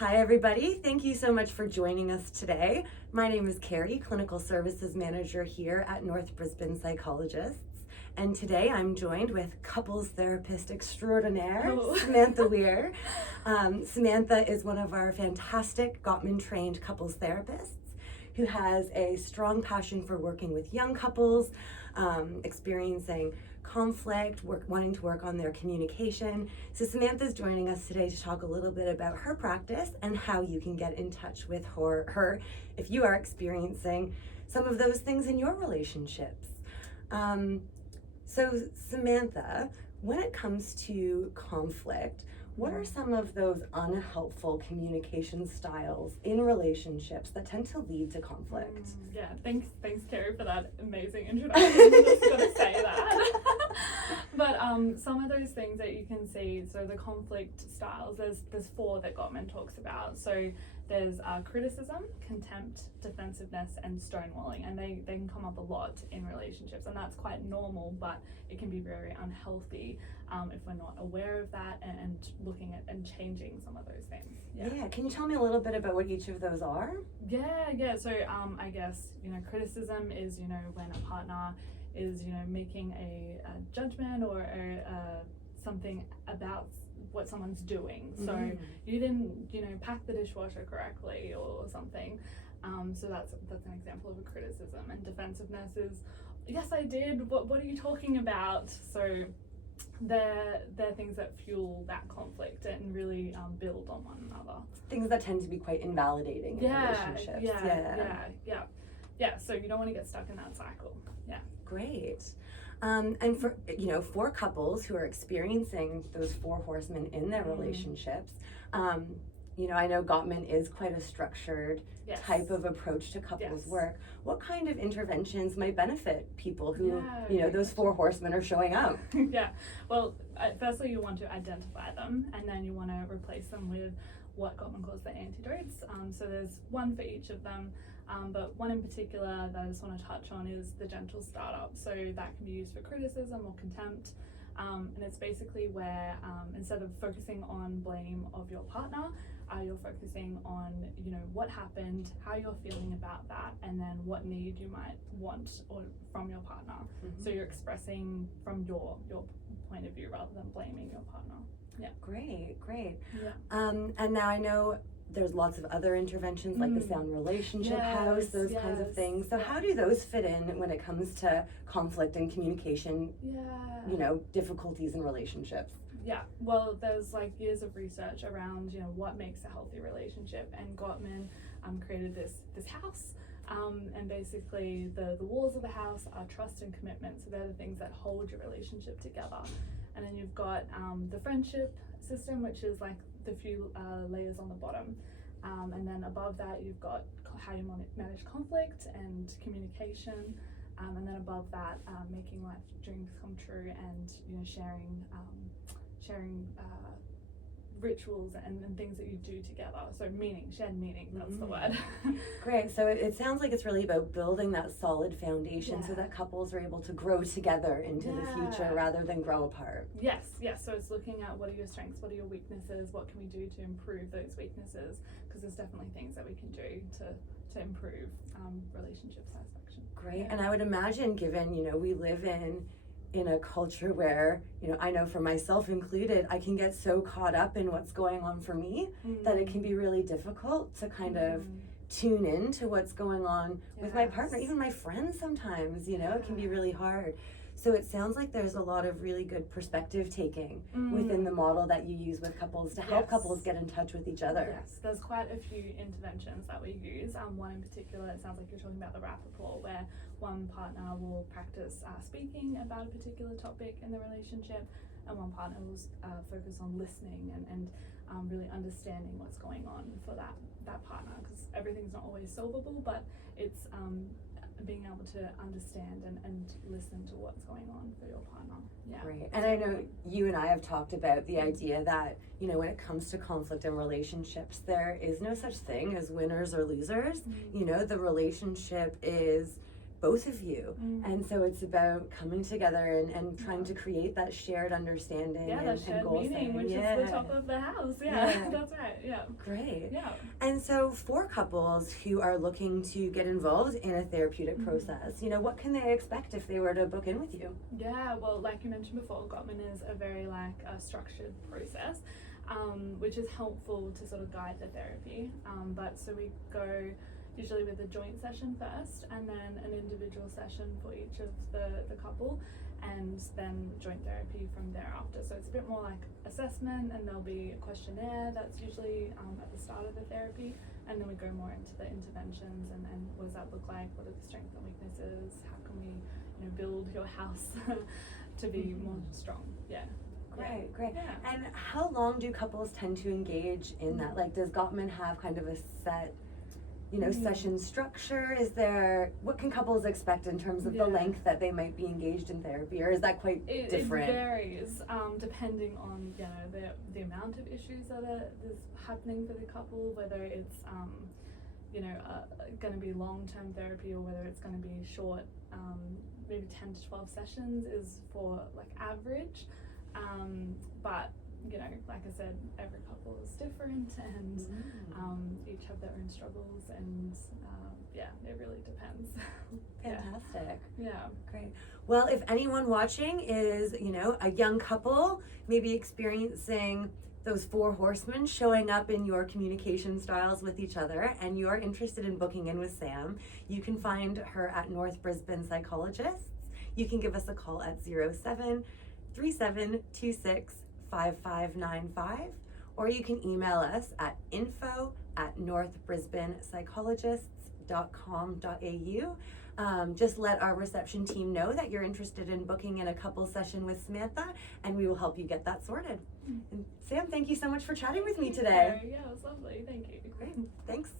Hi everybody, thank you so much for joining us today. My name is Keri, Clinical Services Manager here at North Brisbane Psychologists. And today I'm joined with couples therapist extraordinaire, Samantha Weir. Samantha is one of our fantastic Gottman trained couples therapists who has a strong passion for working with young couples, experiencing conflict, wanting to work on their communication. So Samantha's joining us today to talk a little bit about her practice and how you can get in touch with her if you are experiencing some of those things in your relationships. So Samantha, when it comes to conflict, what are some of those unhelpful communication styles in relationships that tend to lead to conflict? Yeah, thanks Keri for that amazing introduction. Just gotta say that. But some of those things that you can see, so the conflict styles, there's four that Gottman talks about. So there's criticism, contempt, defensiveness, and stonewalling, and they can come up a lot in relationships, and that's quite normal, but it can be very unhealthy if we're not aware of that and looking at and changing some of those things. Yeah, can you tell me a little bit about what each of those are? Yeah. So I guess, criticism is, when a partner is, making a judgment or something about what someone's doing. So you didn't, pack the dishwasher correctly or something. So that's an example of a criticism. And defensiveness is, yes, I did. What are you talking about? So they're things that fuel that conflict and really build on one another. Things that tend to be quite invalidating in relationships. Yeah. So you don't want to get stuck in that cycle. Yeah. Great. And for couples who are experiencing those four horsemen in their relationships, I know Gottman is quite a structured type of approach to couples work. What kind of interventions might benefit people who, those four horsemen are showing up? Yeah. Well, firstly, you want to identify them, and then you want to replace them with what Gottman calls the antidotes. So there's one for each of them. But one in particular that I just want to touch on is the gentle startup. So that can be used for criticism or contempt. And it's basically where instead of focusing on blame of your partner, you're focusing on, what happened, how you're feeling about that, and then what need you might want from your partner. So you're expressing from your point of view rather than blaming your partner. Yeah. Great. Yeah. And now I know there's lots of other interventions like the Sound Relationship House, those kinds of things. So how do those fit in when it comes to conflict and communication, difficulties in relationships? Yeah, well, there's years of research around, what makes a healthy relationship, and Gottman created this house. And basically the walls of the house are trust and commitment. So they're the things that hold your relationship together. And then you've got the friendship system, which is the few layers on the bottom. And then above that, you've got how you manage conflict and communication. And then above that, making life dreams come true and, sharing rituals and things that you do together. So shared meaning, that's the word. Great. So it sounds like it's really about building that solid foundation so that couples are able to grow together into the future rather than grow apart. Yes. So it's looking at what are your strengths, what are your weaknesses, what can we do to improve those weaknesses, because there's definitely things that we can do to improve relationship satisfaction. Great. And I would imagine, given, we live in a culture where, I know for myself included, I can get so caught up in what's going on for me that it can be really difficult to kind of tune in to what's going on with my partner, even my friends sometimes, it can be really hard. So it sounds like there's a lot of really good perspective taking within the model that you use with couples to help couples get in touch with each other. Yes, there's quite a few interventions that we use. One in particular, it sounds like you're talking about the rapport, where one partner will practice speaking about a particular topic in the relationship, and one partner will focus on listening and really understanding what's going on for that partner, because everything's not always solvable, but it's being able to understand and listen to what's going on for your partner. Yeah. Right. And I know you and I have talked about the idea that, when it comes to conflict in relationships, there is no such thing as winners or losers. The relationship is both of you. And so it's about coming together and trying to create that shared understanding that and shared goal meaning, setting. which is the top of the house. That's right. Great. Yeah. And so for couples who are looking to get involved in a therapeutic process, what can they expect if they were to book in with you? Yeah, well, like you mentioned before, Gottman is a very structured process, which is helpful to sort of guide the therapy. But so we go usually with a joint session first, and then an individual session for each of the couple, and then joint therapy from thereafter. So it's a bit more like assessment, and there'll be a questionnaire that's usually at the start of the therapy, and then we go more into the interventions and what does that look like, what are the strengths and weaknesses, how can we build your house to be more strong. Great. Yeah. And how long do couples tend to engage in that? Like, does Gottman have kind of a set session structure? What can couples expect in terms of the length that they might be engaged in therapy, or is that quite different? It varies depending on the amount of issues that is happening for the couple, whether it's going to be long-term therapy or whether it's going to be short, maybe 10 to 12 sessions is for average, but like I said, every couple is different, and each have their own struggles, and it really depends. Fantastic. Yeah. Great. Well, if anyone watching is, a young couple, maybe experiencing those four horsemen showing up in your communication styles with each other, and you're interested in booking in with Sam, you can find her at North Brisbane Psychologists. You can give us a call at 07-3726-5595, or you can email us at info@northbrisbanepsychologists.com.au. Just let our reception team know that you're interested in booking in a couple session with Samantha, and we will help you get that sorted. And Sam, thank you so much for chatting with me today. Yeah, it was lovely. Thank you. Great. Thanks.